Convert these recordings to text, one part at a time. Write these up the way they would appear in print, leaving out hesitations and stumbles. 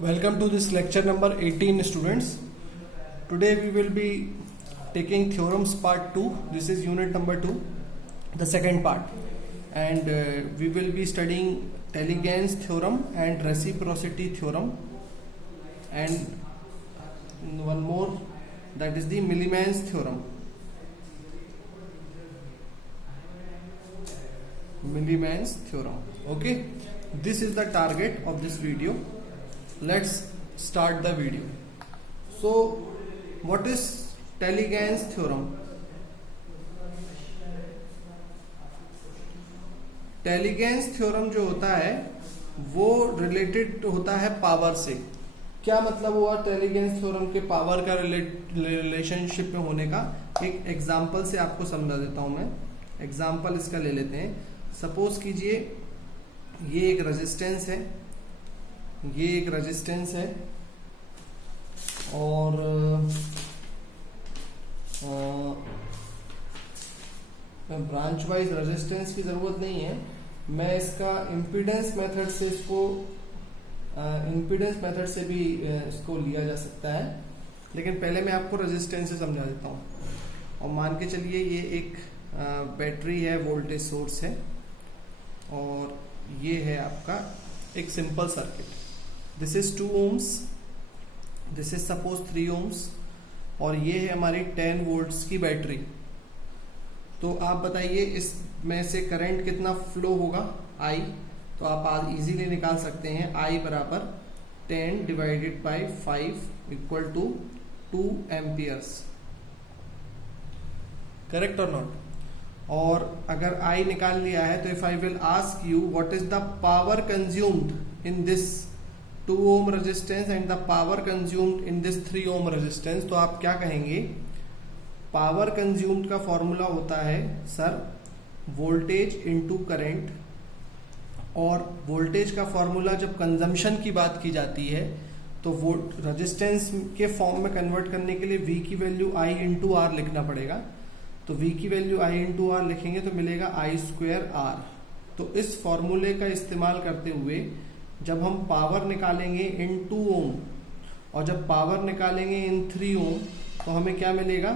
Welcome to this lecture number 18 students. Today we will be taking theorems part 2. This is unit number 2, the second part, and we will be studying Teligand's theorem and reciprocity theorem, and one more, that is the Milliman's theorem. Milliman's theorem. Okay, this is the target of this video. Let's start the video. So what is Teligand's theorem? Teligand's theorem जो होता है वो related होता है power से. क्या मतलब हुआ Teligand's theorem के पावर का रिलेशनशिप में होने का? एक एग्जांपल से आपको समझा देता हूं मैं. एग्जांपल इसका ले लेते हैं. सपोज कीजिए ये एक रेजिस्टेंस है, ये एक रेजिस्टेंस है और ब्रांच वाइज रेजिस्टेंस की जरूरत नहीं है. मैं इसका इम्पीडेंस मेथड से इसको इम्पीडेंस मेथड से भी इसको लिया जा सकता है, लेकिन पहले मैं आपको रेजिस्टेंस से समझा देता हूँ. और मान के चलिए ये एक बैटरी है, वोल्टेज सोर्स है, और ये है आपका एक simple circuit. This is 2 ohms, this is suppose 3 ohms, और ये है हमारी 10 volts की बैटरी. तो आप बताइए इसमें से करंट कितना फ्लो होगा? I. तो आप आज इजीली निकाल सकते हैं. I बराबर 10 divided by 5 equal to 2 amperes. Correct और नॉट? और अगर I निकाल लिया है तो if I will ask you what is the power consumed in this 2 ohm resistance and the power consumed in this 3 ohm resistance, तो आप क्या कहेंगे? पावर कंज्यूम्ड का फॉर्मूला होता है सर वोल्टेज इनटू करंट, और वोल्टेज का फॉर्मूला जब कंजम्पशन की बात की जाती है तो वो रेजिस्टेंस के फॉर्म में कन्वर्ट करने के लिए V की वैल्यू I इंटू आर लिखना पड़ेगा. तो V की वैल्यू I इंटू आर लिखेंगे तो मिलेगा I²R. तो इस फॉर्मूले का इस्तेमाल करते हुए जब हम पावर निकालेंगे इन 2 ohm और जब पावर निकालेंगे इन 3 ohm, तो हमें क्या मिलेगा?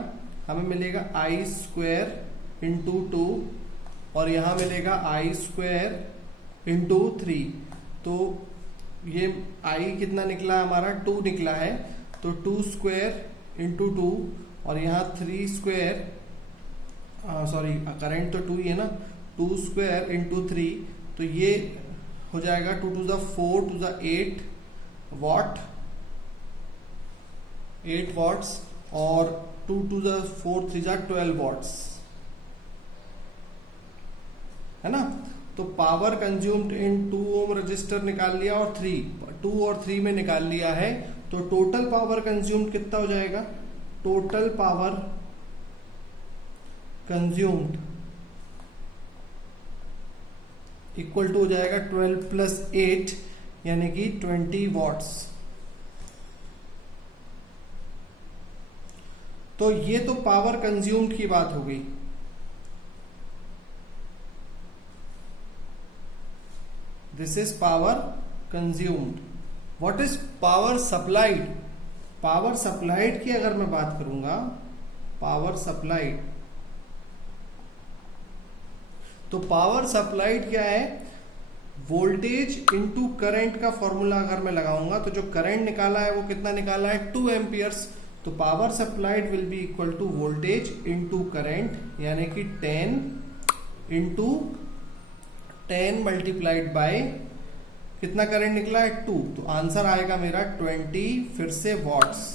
हमें मिलेगा I² इंटू 2 और यहाँ मिलेगा I² इंटू 3. तो ये I कितना निकला हमारा? 2 निकला है. तो 2² इंटू 2 और यहाँ 3², सॉरी करंट तो 2 ही है ना, 2² इंटू 3, तो ये हो जाएगा 2 to the 4 to the 8 watt, 8 watts, और 2 to the 4 3 जा 12 watts, है ना. तो पावर कंज्यूम्ड इन 2 ohm रजिस्टर निकाल लिया और 2 और 3 में निकाल लिया है. तो टोटल पावर कंज्यूम्ड कितना हो जाएगा? Total power consumed equal to हो जाएगा 12 प्लस 8 यानी कि 20 वॉट्स. तो ये तो पावर कंज्यूम्ड की बात हो गई. This is power consumed. What is power supplied? Power supplied की अगर मैं बात करूंगा, पावर सप्लाइड, तो पावर सप्लाइड क्या है? वोल्टेज इनटू करंट का फॉर्मूला अगर मैं लगाऊंगा तो जो करंट निकाला है वो कितना निकाला है? 2 amperes. तो power supplied will be equal to voltage into current, यानी कि 10 इंटू 10 मल्टीप्लाइड बाय कितना करंट निकला है? 2. तो आंसर आएगा मेरा 20 फिर से वॉट्स.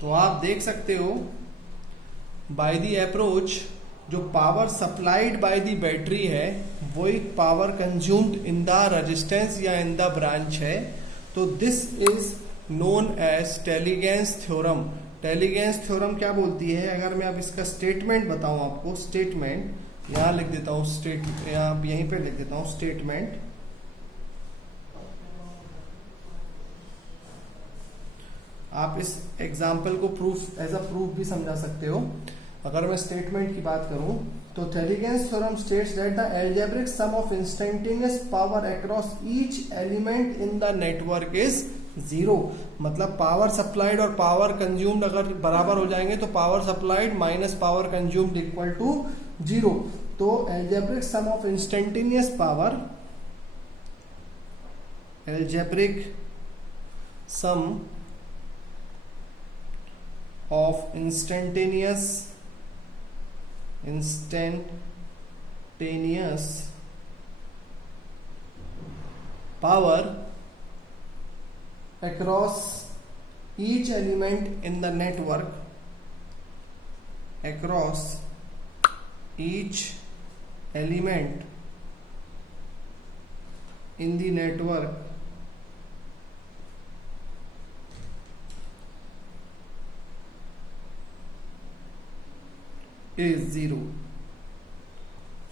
तो आप देख सकते हो बाय द अप्रोच जो power supplied by the battery है वो एक power consumed in the resistance या इन द ब्रांच है. तो this is known as Tellegen's theorem. Tellegen's theorem क्या बोलती है? अगर मैं अब इसका स्टेटमेंट बताऊं आपको, स्टेटमेंट यहां लिख देता हूं, यहीं पे लिख देता हूं स्टेटमेंट. आप इस एग्जाम्पल को प्रूफ एज अ प्रूफ भी समझा सकते हो. अगर मैं स्टेटमेंट की बात करूं तो Theligans theorem states that the algebraic sum of instantaneous power across each element in the network is 0. मतलब पावर सप्लाइड और पावर कंज्यूम्ड अगर बराबर हो जाएंगे तो power supplied minus power consumed equal to 0. तो algebraic sum of instantaneous power, algebraic sum of instantaneous power across each element in the network, across each element in the network is 0.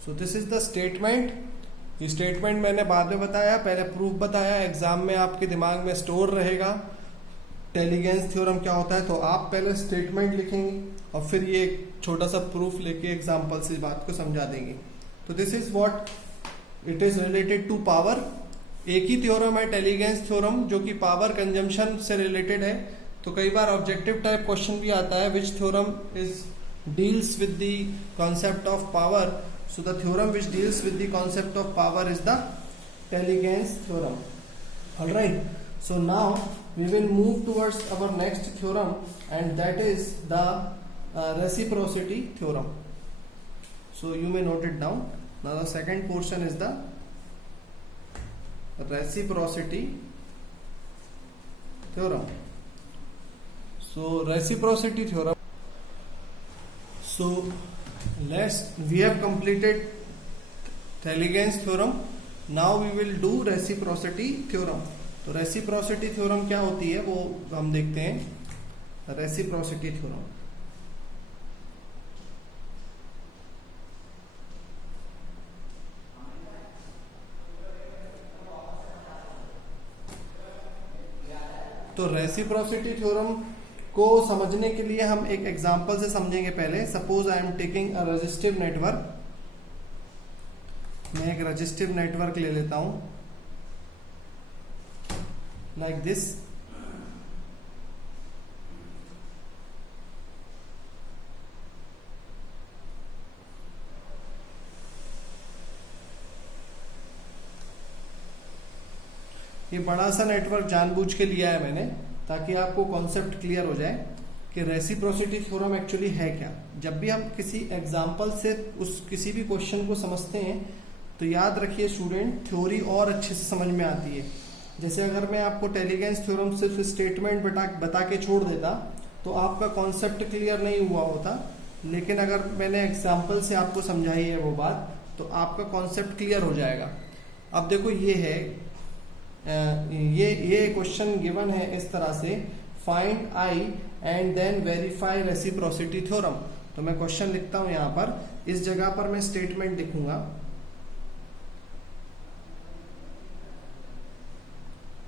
So this is the statement. ये statement मैंने बाद में बताया, पहले proof बताया, exam में आपके दिमाग में स्टोर रहेगा टेलीगेंस थ्योरम क्या होता है. तो आप पहले स्टेटमेंट लिखेंगे और फिर ये एक छोटा सा प्रूफ लेके एग्जाम्पल से बात को समझा देंगे. तो this is what it is related to power. एक ही थ्योरम है टेलीगेंस थ्योरम जो कि पावर कंजम्पशन से रिलेटेड है. तो कई बार ऑब्जेक्टिव टाइप क्वेश्चन भी आता है, which theorem is deals with the concept of power. So the theorem which deals with the concept of power is the Teligans theorem. All right, so now we will move towards our next theorem, and that is the reciprocity theorem. So you may note it down. Now the second portion is the reciprocity theorem. So reciprocity theorem. So we have completed Teligans theorem. Now we will do reciprocity theorem. तो reciprocity theorem क्या होती है वो हम देखते हैं. Reciprocity theorem. तो reciprocity theorem को समझने के लिए हम एक एग्जांपल से समझेंगे. पहले suppose I am taking a resistive network. मैं एक रेजिस्टिव नेटवर्क ले लेता हूं लाइक दिस. ये बड़ा सा नेटवर्क जानबूझ के लिया है मैंने ताकि आपको कॉन्सेप्ट क्लियर हो जाए कि रेसिप्रोसिटी थ्योरम एक्चुअली है क्या. जब भी हम किसी एग्जांपल से उस किसी भी क्वेश्चन को समझते हैं तो याद रखिए स्टूडेंट, थ्योरी और अच्छे से समझ में आती है. जैसे अगर मैं आपको टेलीगेंस थ्योरम सिर्फ स्टेटमेंट बता के छोड़ देता तो आपका कॉन्सेप्ट क्लियर नहीं हुआ होता. लेकिन अगर मैंने एग्जाम्पल से आपको समझाई है वो बात तो आपका कॉन्सेप्ट क्लियर हो जाएगा. अब देखो ये है, ये क्वेश्चन गिवन है इस तरह से, find I and then verify reciprocity theorem. तो मैं क्वेश्चन लिखता हूं यहां पर, इस जगह पर मैं स्टेटमेंट लिखूंगा.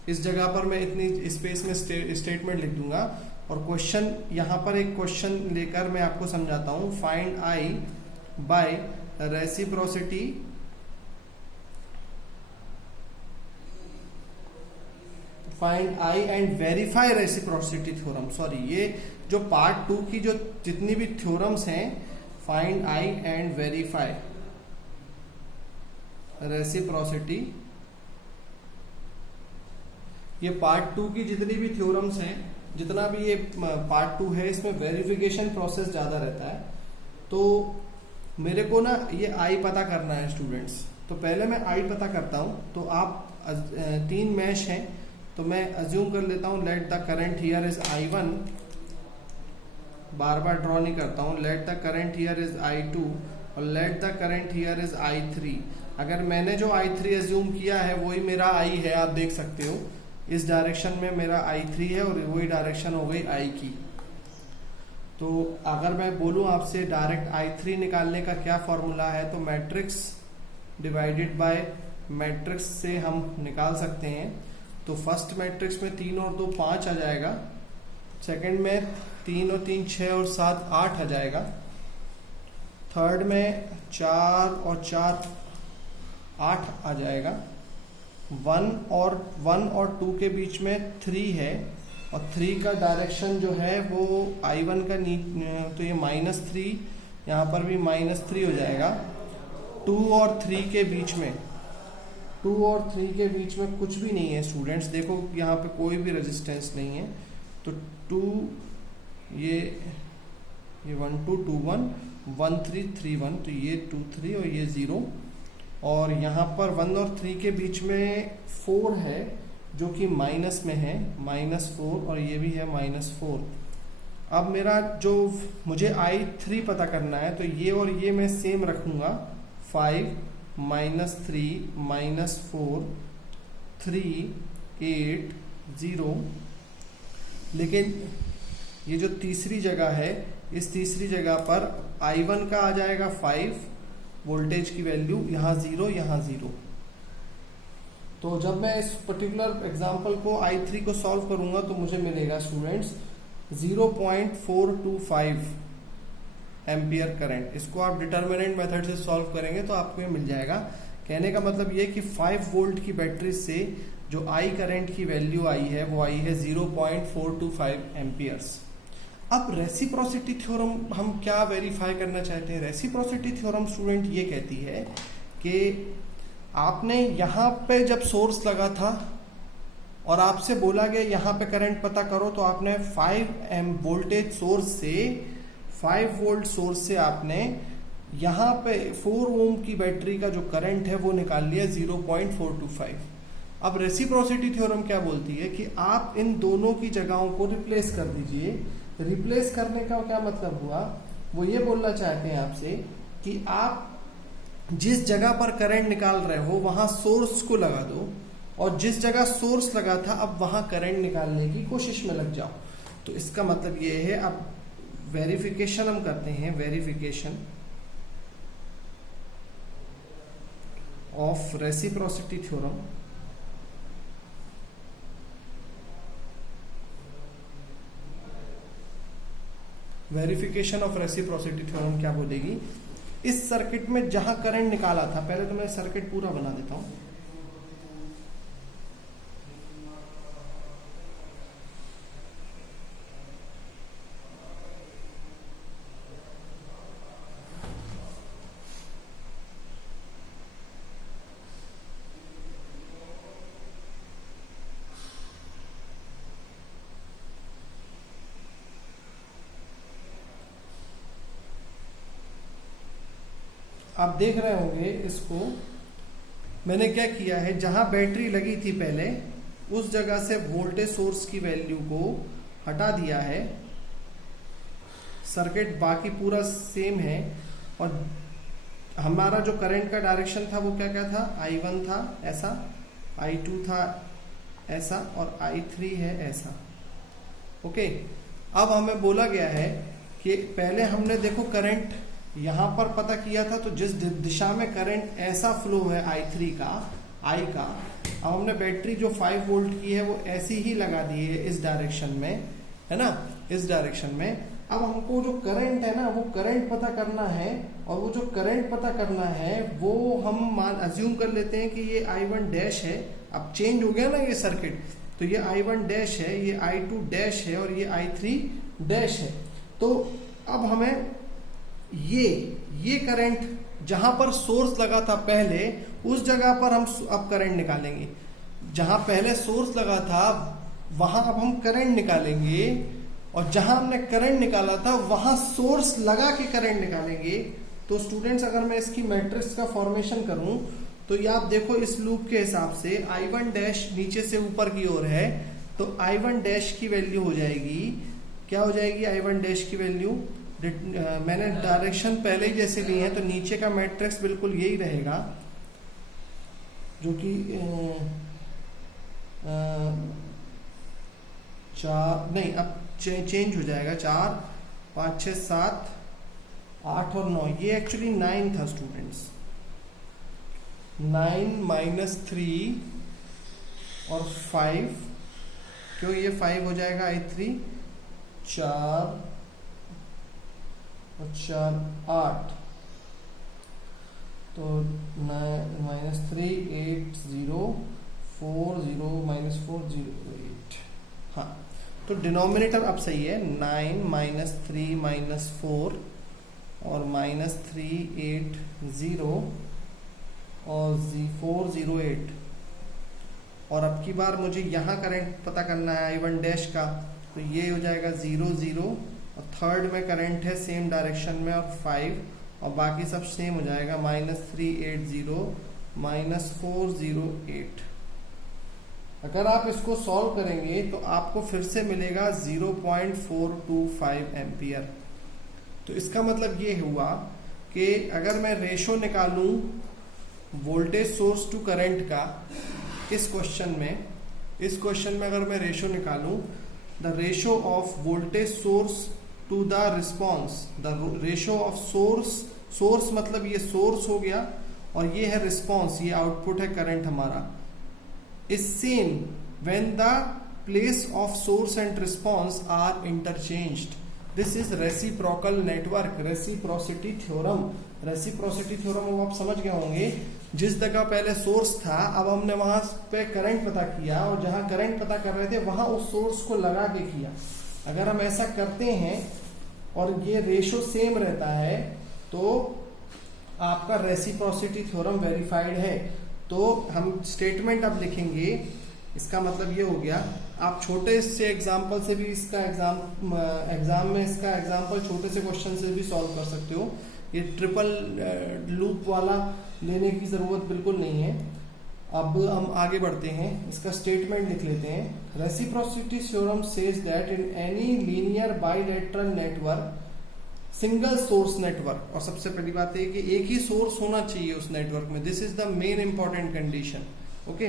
इस जगह पर मैं इतनी स्पेस में स्टेटमेंट लिख दूंगा और क्वेश्चन यहां पर एक क्वेश्चन लेकर मैं आपको समझाता हूं. Find I by reciprocity find I and verify reciprocity theorem. Sorry, ये जो पार्ट 2 की जो जितनी भी थ्योरम्स हैं, find I and verify reciprocity, ये पार्ट 2 की जितनी भी थ्योरम्स हैं, जितना भी ये पार्ट 2 है, इसमें वेरिफिकेशन प्रोसेस ज्यादा रहता है. तो मेरे को ना ये आई पता करना है स्टूडेंट्स. तो पहले मैं आई पता करता हूं. तो आप 3 मैश हैं तो मैं अज्यूम कर लेता हूं let the current here is I1, bar bar draw नहीं करता हूं. Let the current here is I2 और let the current here is I3. अगर मैंने जो I3 अज्यूम किया है वही मेरा I है, आप देख सकते हो इस डायरेक्शन में मेरा I3 है और वही डायरेक्शन हो गई I की. तो अगर मैं बोलूं आपसे डायरेक्ट I3 निकालने का क्या फॉर्मूला है, तो मैट्रिक्स डिवाइडेड बाय मैट्रिक्स से हम निकाल सकते हैं. तो फर्स्ट मैट्रिक्स में 3 और 2 5 आ जाएगा, सेकंड में 3 और 3 6 और 7 8 आ जाएगा, थर्ड में 4 और 4 8 आ जाएगा। 1 और 2 के बीच में 3 है और 3 का डायरेक्शन जो है वो I1 का तो ये -3, यहाँ पर भी -3 हो जाएगा। 2 और 3 के बीच में 2 और 3 के बीच में कुछ भी नहीं है स्टूडेंट्स, देखो यहाँ पे कोई भी रेजिस्टेंस नहीं है। तो 2 ये 1 2 2 1 1 3 3 1, तो ये 2 3 और ये 0, और यहाँ पर 1 और 3 के बीच में 4 है जो कि माइनस में है, -4, और ये भी है -4। अब मेरा जो मुझे I3 पता करना है, तो ये और ये मैं सेम रखूंगा, 5 -3 -4 3 8 0। लेकिन ये जो तीसरी जगह है, इस तीसरी जगह पर I1 का आ जाएगा 5 वोल्टेज की वैल्यू, यहाँ 0 यहाँ 0। तो जब मैं इस पर्टिकुलर एग्जांपल को I3 को सॉल्व करूंगा तो मुझे मिलेगा स्टूडेंट्स 0.425 एम्पियर करंट। इसको आप डिटर्मिनेंट मेथड से सॉल्व करेंगे तो आपको ये मिल जाएगा। कहने का मतलब ये कि 5 वोल्ट की बैटरी से जो I करंट की वैल्यू आई है वो आई है 0.425 एम्पियर्स। अब रेसिप्रोसिटी थ्योरम हम क्या वेरीफाई करना चाहते हैं? रेसिप्रोसिटी थ्योरम स्टूडेंट ये कहती है कि आपने यहाँ पे जब सोर्स लगा था और आपसे बोला गया यहाँ पे करंट पता करो, तो आपने 5 वोल्टेज सोर्स से 5 वोल्ट सोर्स से आपने यहाँ पे 4 ओम की बैटरी का जो करंट है वो निकाल लिया 0.425। अब रेसिप्रोसिटी थ्योरम क्या बोलती है कि आप इन दोनों की जगहों को रिप्लेस कर दीजिए। रिप्लेस करने का क्या मतलब हुआ? वो ये बोलना चाहते हैं आपसे कि आप जिस जगह पर करंट निकाल रहे हो वहां सोर्स को लगा दो, और जिस जगह सोर्स लगा था अब वहां करंट निकालने की कोशिश में लग जाओ। तो इसका मतलब ये है, अब वेरिफिकेशन हम करते हैं, verification of reciprocity theorem. Verification of reciprocity theorem क्या बोलेगी? इस सर्किट में जहां करंट निकाला था, पहले तो मैं सर्किट पूरा बना देता हूं। आप देख रहे होंगे इसको, मैंने क्या किया है, जहां बैटरी लगी थी पहले उस जगह से वोल्टेज सोर्स की वैल्यू को हटा दिया है। सर्किट बाकी पूरा सेम है, और हमारा जो करंट का डायरेक्शन था वो क्या क्या था? I1 था ऐसा, I2 था ऐसा, और I3 है ऐसा। ओके, अब हमें बोला गया है कि पहले हमने देखो करंट यहां पर पता किया था, तो जिस दिशा में करंट ऐसा फ्लो है I3 का, I का, अब हमने बैटरी जो 5 वोल्ट की है वो ऐसी ही लगा दी है इस डायरेक्शन में, है ना, इस डायरेक्शन में। अब हमको जो करंट है ना वो करंट पता करना है, और वो जो करंट पता करना है वो हम अज्यूम कर लेते हैं कि ये I1 डैश है। अब चेंज हो गया ना ये सर्किट, तो ये I1 डैश है, ये I2 डैश है, और ये I3 डैश है। तो अब हमें ये करंट जहां पर सोर्स लगा था पहले, उस जगह पर हम अब करंट निकालेंगे। जहां पहले सोर्स लगा था वहां अब हम करंट निकालेंगे, और जहां हमने करंट निकाला था वहां सोर्स लगा के करंट निकालेंगे। तो स्टूडेंट्स, अगर मैं इसकी मैट्रिक्स का फॉर्मेशन करूं तो ये आप देखो, इस लूप के हिसाब से I1 डैश नीचे से ऊपर की ओर है, तो I1 डैश की वैल्यू हो जाएगी, क्या हो जाएगी I1 डैश की वैल्यू? मैंने डायरेक्शन पहले ही जैसे ली है, तो नीचे का मैट्रिक्स बिल्कुल यही रहेगा, जो कि 4 नहीं, अब चेंज हो जाएगा, 4 5 6 7 8 और 9। ये एक्चुअली 9 था स्टूडेंट्स, 9 -3 और 5, क्यों ये 5 हो जाएगा I3, 4 और 4 8, तो -38040 हाँ, तो डिनोमिनेटर अब सही है, 9 -3 -4 और -380 और 408। और अब की बार मुझे यहाँ करंट पता करना है I1 डैश का, तो ये हो जाएगा 0 0 और थर्ड में करंट है सेम डायरेक्शन में और 5 और बाकी सब सेम हो जाएगा -380 -408। अगर आप इसको सॉल्व करेंगे तो आपको फिर से मिलेगा 0.425 एम्पियर। तो इसका मतलब ये हुआ कि अगर मैं रेशो निकालूं वोल्टेज सोर्स टू करंट का इस क्वेश्चन में अगर मैं रेशो निकालूं, the ratio of voltage source to the response, the ratio of source मतलब ये सोर्स हो गया और ये है रिस्पॉन्स, ये आउटपुट है करंट हमारा, is same when the place of source and response are interchanged. This is reciprocal network, reciprocity theorem. Reciprocity theorem अब आप समझ गए होंगे, जिस जगह पहले सोर्स था अब हमने वहां पे करंट पता किया और जहां करंट पता कर रहे थे वहां उस सोर्स को लगा के किया। अगर हम ऐसा करते हैं और ये रेशो सेम रहता है तो आपका रेसिप्रोसिटी थ्योरम वेरीफाइड है। तो हम स्टेटमेंट अब लिखेंगे, इसका मतलब ये हो गया, आप छोटे से एग्जाम्पल से भी इसका एग्जाम में इसका एग्जाम्पल छोटे से क्वेश्चन से भी सॉल्व कर सकते हो। ये ट्रिपल लूप वाला लेने की जरूरत बिल्कुल नहीं है। अब हम आगे बढ़ते हैं, इसका स्टेटमेंट लिख लेते हैं। Reciprocity theorem says that in any linear bilateral network single source network, और सबसे पहली बात है कि एक ही सोर्स होना चाहिए उस नेटवर्क में, this is the main important condition. Okay,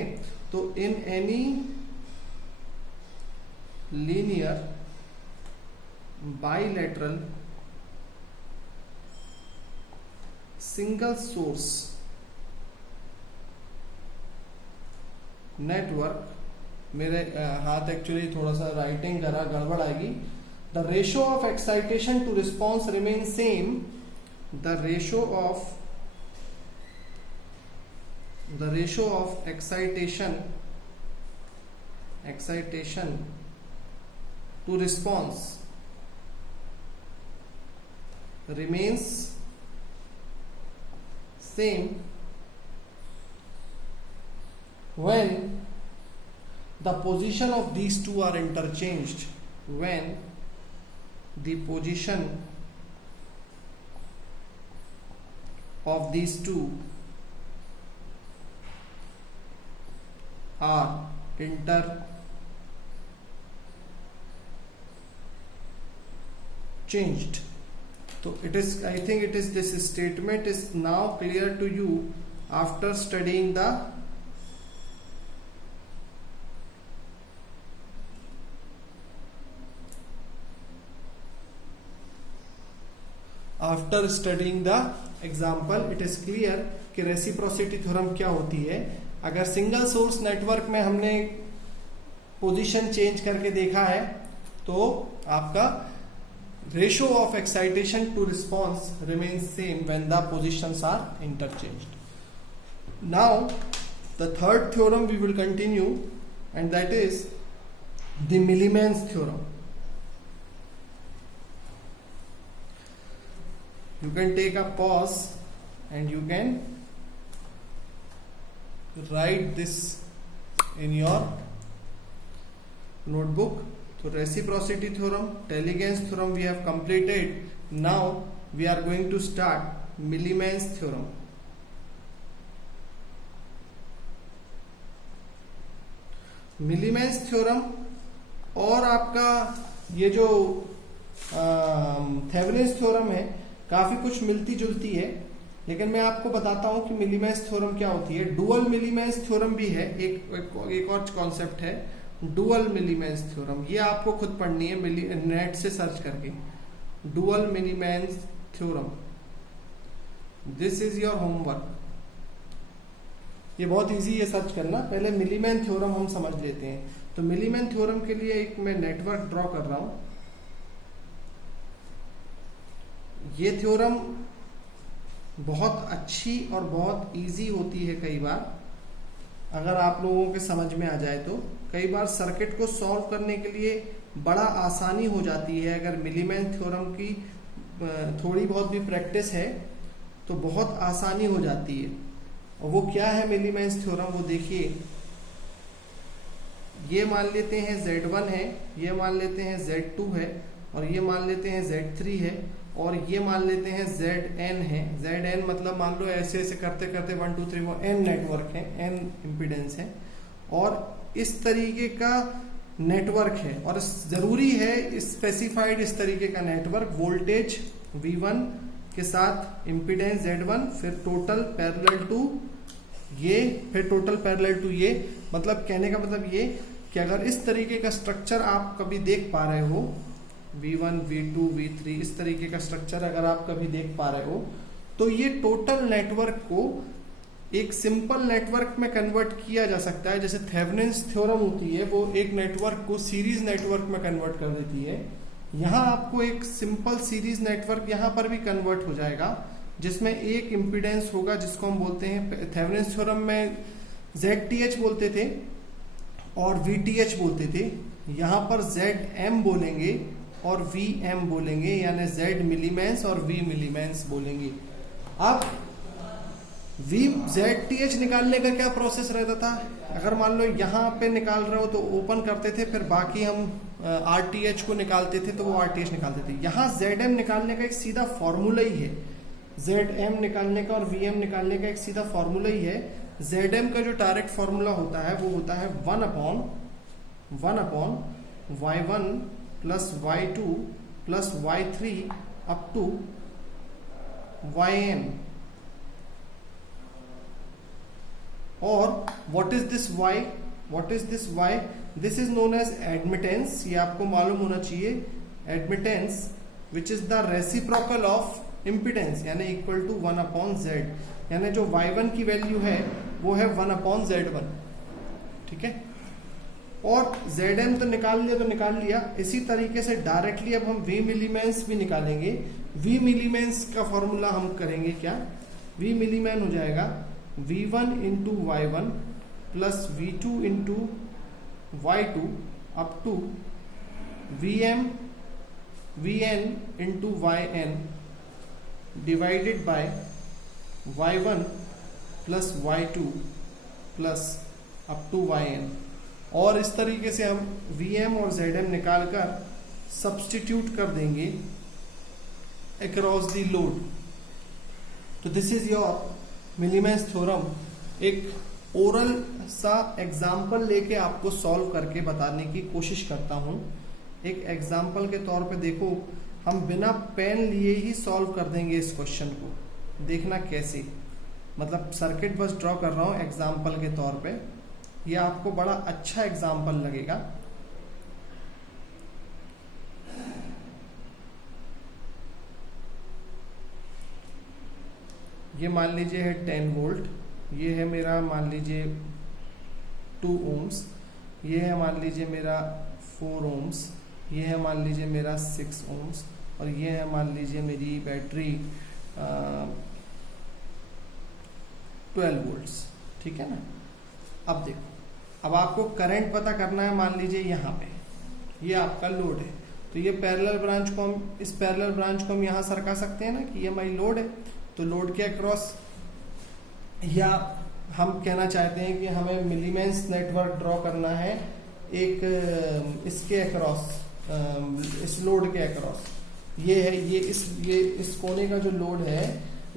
तो in any linear bilateral single source network, मेरे हाथ एक्चुअली थोड़ा सा राइटिंग करा गड़बड़ आएगी। The ratio of excitation to response remains same. The ratio of excitation to response remains same when the position of these two are interchanged. When the position of these two are interchanged. So it is, I think it is, this statement is now clear to you after studying the example. It is clear कि reciprocity theorem क्या होती है। अगर single source network में हमने position change करके देखा है तो आपका ratio of excitation to response remains same when the positions are interchanged. Now the third theorem we will continue and that is the Millman's theorem. You can take a pause and you can write this in your notebook. So reciprocity theorem, Taylor's theorem we have completed. Now we are going to start Milliman's theorem. Milliman's theorem और आपका ये जो Thevenin's theorem है काफी कुछ मिलती जुलती है, लेकिन मैं आपको बताता हूं कि मिलीमेंस थ्योरम क्या होती है। डुअल मिलीमेंस थ्योरम भी है, एक और कॉन्सेप्ट है डुअल मिलीमेंस थ्योरम, ये आपको खुद पढ़नी है नेट से सर्च करके। Dual Millman's theorem, this is your homework. ये बहुत इजी है सर्च करना। पहले मिलीमेन थ्योरम हम समझ लेते हैं। तो मिलीमेन थ्योरम के लिए एक मैं नेटवर्क ड्रॉ कर रहा हूं। ये थ्योरम बहुत अच्छी और बहुत इजी होती है कई बार, अगर आप लोगों के समझ में आ जाए तो। कई बार सर्किट को सॉल्व करने के लिए बड़ा आसानी हो जाती है, अगर मिलीमैन थ्योरम की थोड़ी बहुत भी प्रैक्टिस है तो बहुत आसानी हो जाती है। और वो क्या है मिलीमैन थ्योरम, वो देखिए, ये मान लेते हैं Z1 है, ये मान लेते हैं Z2 है, और ये मान लेते हैं Z3 है, और ये मान लेते हैं Zn है। Zn मतलब मान लो ऐसे ऐसे करते करते 1 2 3 वो n नेटवर्क है, n इम्पीडेंस है, और इस तरीके का नेटवर्क है। और जरूरी है स्पेसिफाइड इस तरीके का नेटवर्क, वोल्टेज V1 के साथ इम्पीडेंस Z1, फिर टोटल पैरेलल टू ये, फिर टोटल पैरेलल टू ये। मतलब कहने का मतलब ये कि अगर इस तरीके का स्ट्रक्चर आप कभी देख पा रहे हो, V1 V2 V3 इस तरीके का स्ट्रक्चर अगर आप कभी देख पा रहे हो, तो ये टोटल नेटवर्क को एक सिंपल नेटवर्क में कन्वर्ट किया जा सकता है। जैसे थेवेनिन्स थ्योरम होती है, वो एक नेटवर्क को सीरीज नेटवर्क में कन्वर्ट कर देती है। यहाँ आपको एक सिंपल सीरीज नेटवर्क यहाँ पर भी कन्वर्ट हो जाएगा, जिसमें एक इम्पीडेंस होगा जिसको हम बोलते हैं, थेवेनिन्स थ्योरम में ZTH बोलते थे और VTH बोलते थे, यहाँ पर ZM बोलेंगे और VM बोलेंगे, यानी Z मिलीमेंस और V मिलीमेंस बोलेंगे। अब ZTH निकालने का क्या प्रोसेस रहता था, अगर मान लो यहाँ पे निकाल रहे हो तो ओपन करते थे, फिर बाकी हम RTH को निकालते थे तो वो RTH निकालते थे। यहाँ ZM निकालने का एक सीधा फॉर्मूला ही है, ZM निकालने का और VM निकालने का एक सीधा फॉर्मूला ही है। ZM का जो डायरेक्ट फॉर्मूला होता है वो होता है 1 upon Y1 plus Y2 plus Y3 up to Yn। और what is this Y? This is known as admittance, ये आपको मालूम होना चाहिए। Admittance which is the reciprocal of impedance, यानी इक्वल टू 1 अपॉन Z, यानी जो Y1 की वैल्यू है वो है 1 अपॉन Z1, ठीक है। और Zm तो निकाल लिया। इसी तरीके से डायरेक्टली अब हम V मिलीमेंस भी निकालेंगे। V मिलीमेंस का फॉर्मूला हम करेंगे क्या, V मिलीमेन हो जाएगा V1 into Y1 plus V2 into Y2 up to Vn into Yn divided by Y1 plus Y2 plus up to Yn। और इस तरीके से हम Vm और Zm निकालकर सब्स्टिट्यूट कर देंगे अक्रॉस द लोड। तो दिस इज योर मिलीमेंस थ्योरम। एक ओरल सा एग्जाम्पल लेके आपको सॉल्व करके बताने की कोशिश करता हूं। एक एग्जाम्पल के तौर पे देखो, हम बिना पेन लिए ही सॉल्व कर देंगे इस क्वेश्चन को। देखना कैसे, मतलब सर्किट बस ड्रॉ कर रहा हूं एग्जाम्पल के तौर पे, ये आपको बड़ा अच्छा एग्जाम्पल लगेगा। ये मान लीजिए है 10 वोल्ट, ये है मेरा मान लीजिए 2 ohms, ये है मान लीजिए मेरा 4 ohms, ये है मान लीजिए मेरा 6 ohms, और ये है मान लीजिए मेरी बैटरी 12 वोल्ट्स, ठीक है ना। अब देखो, अब आपको करंट पता करना है। मान लीजिए यहाँ पे ये आपका लोड है, तो ये पैरेलल ब्रांच को हम, इस पैरेलल ब्रांच को हम यहाँ सरका सकते हैं ना कि ये हमारी लोड है। तो लोड के अक्रॉस, या हम कहना चाहते हैं कि हमें मिलीमेंस नेटवर्क ड्रॉ करना है एक इसके अक्रॉस, इस लोड के अक्रॉस। ये है ये इस कोने का जो लोड है,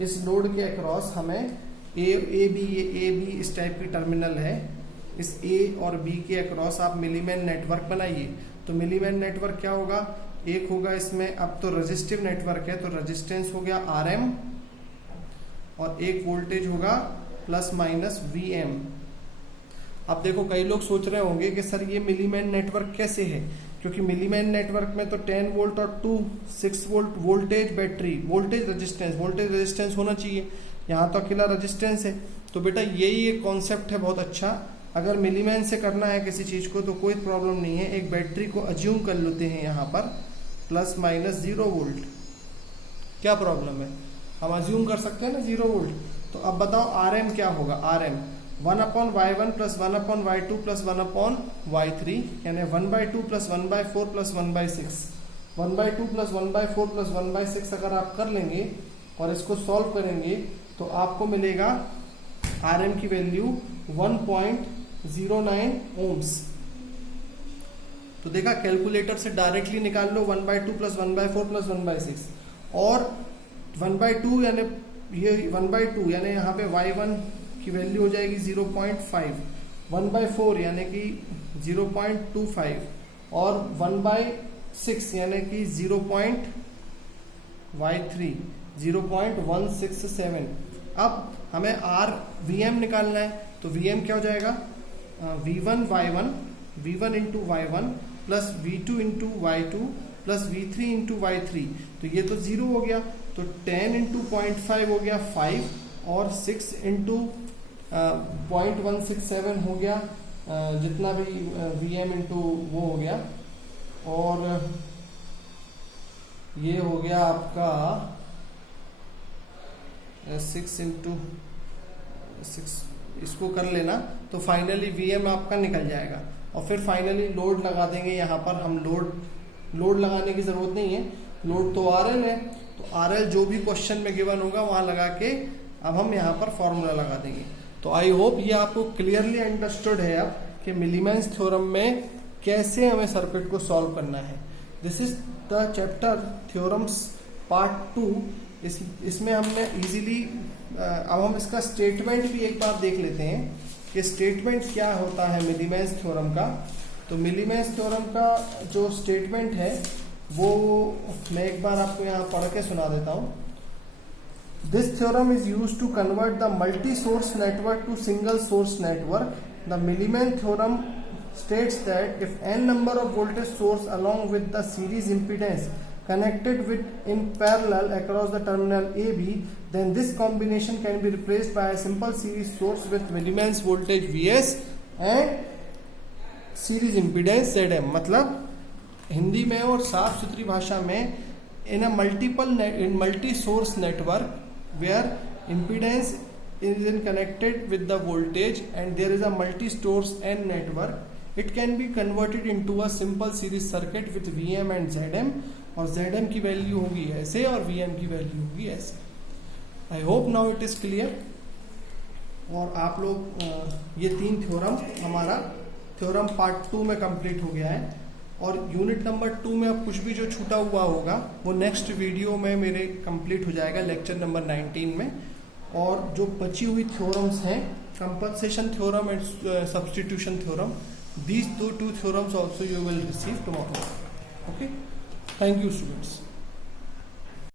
इस लोड के अक्रॉस हमें ए बी इस टाइप की टर्मिनल है, इस ए और बी के अक्रॉस आप मिलीमेन नेटवर्क बनाइए। तो मिलीमेन नेटवर्क क्या होगा, एक होगा इसमें, अब तो रेजिस्टिव नेटवर्क है तो रेजिस्टेंस हो गया Rm, और एक वोल्टेज होगा प्लस माइनस Vm। अब देखो, कई लोग सोच रहे होंगे कि सर ये मिलीमेन नेटवर्क कैसे है, क्योंकि मिलीमेन नेटवर्क में तो 10 वोल्ट और 6 volt voltage battery, voltage resistance होना चाहिए, यहाँ तो अकेला रेजिस्टेंस है। तो बेटा यही एक कॉन्सेप्ट है बहुत अच्छा। अगर मिलीमेन से करना है किसी चीज को तो कोई प्रॉब्लम नहीं है, एक बैटरी को अज्यूम कर लेते हैं यहाँ पर प्लस माइनस 0 वोल्ट, क्या प्रॉब्लम है। हम अज्यूम कर सकते हैं ना 0 वोल्ट। तो अब बताओ RM क्या होगा, RM 1/y1 plus 1/y2 plus 1/y3 यानी 1/2 प्लस 1/4 प्लस 1/6। 1/2 प्लस 1/4 प्लस 1/6 अगर आप कर लेंगे और इसको सॉल्व करेंगे तो आपको मिलेगा RM की वैल्यू 1.09 ओम्स। तो देखा, कैलकुलेटर से डायरेक्टली निकाल लो 1/2 प्लस 1/4 प्लस 1/6 और 1/2 यानी ये 1/2 यानी यहाँ पे y1 की वैल्यू हो जाएगी 0.5, 1/4 यानी कि 0.25 और 1/6 यानी कि 0.167। अब हमें VM निकालना है, तो VM क्या हो जाएगा, V1 into y1 plus V2 into y2 plus V3 into y3। तो ये तो 0 हो गया, तो 10 इंटू 0.5 हो गया 5 और 6 इंटू 0.167 हो गया जितना भी VM इंटू वो हो गया, और ये हो गया आपका 6 इंटू 6, इसको कर लेना। तो फाइनली VM आपका निकल जाएगा और फिर फाइनली लोड लगा देंगे। यहाँ पर हम लोड लगाने की जरूरत नहीं है, लोड तो RL है, तो RL जो भी क्वेश्चन में गिवन होगा वहां लगा के अब हम यहाँ पर फॉर्मूला लगा देंगे। तो आई होप ये आपको क्लियरली अंडरस्टूड है अब कि मिलीमेंस थ्योरम में कैसे हमें सर्किट को सॉल्व करना है। This is the chapter theorems part 2। इसमें हमने इजीली अब हम इसका स्टेटमेंट भी एक बार देख लेते हैं कि स्टेटमेंट क्या होता है मिलीमेंस थ्योरम का। तो मिलीमेंस थ्योरम का जो स्टेटमेंट है वो मैं एक बार आपको यहाँ पढ़ के सुना देता हूँ। This theorem is used to convert the multi source network to single source network. The Millman theorem states that if n number of voltage source along with the series impedance connected with in parallel across the terminal AB, then this combination can be replaced by a simple series source with Milliman's voltage Vs and series impedance Zm। मतलब हिंदी में और साफ सुथरी भाषा में in multi source network where impedance is connected with the voltage and there is a multi source n network, it can be converted into a simple series circuit with Vm and Zm, और Zm की value होगी ऐसे और Vm की value होगी ऐसे। I hope now it is clear. और आप लोग ये 3 थ्योरम हमारा थ्योरम पार्ट 2 में कंप्लीट हो गया है, और यूनिट नंबर 2 में अब कुछ भी जो छूटा हुआ होगा वो नेक्स्ट वीडियो में मेरे कंप्लीट हो जाएगा लेक्चर नंबर 19 में। और जो बची हुई थ्योरम्स हैं compensation theorem and substitution theorem, these two theorems also you will receive tomorrow. Okay, thank you students.